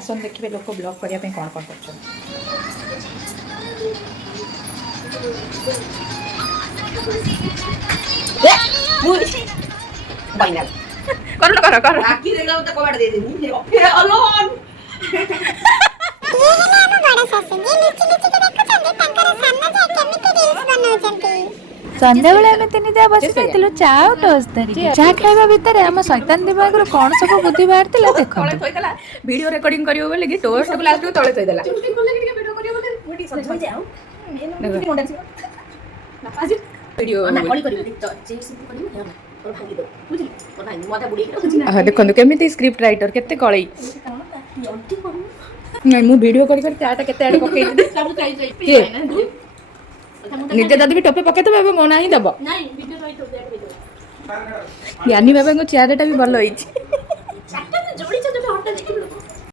आसन देखिए लोक ब्लॉग करने कौन कौन कर संध्या बेले आम तीन जा बस चा टोस्ट धरिकी चा खाइबा भितर आम शैतान दिमाग कौन सब बुद्धि बाहर देखो वीडियो रिकॉर्डिंग करियो बोले कि टोस्ट को लास्ट तळे थैदला देखो केमी स्क्रिप्ट राइटर केते कळई नहीं मु वीडियो कर चाटा केते आडे पकई निजे दादी भी टोपे पकई तो मो ना ही दब यानी बाबा को चेहराटा भी भल होई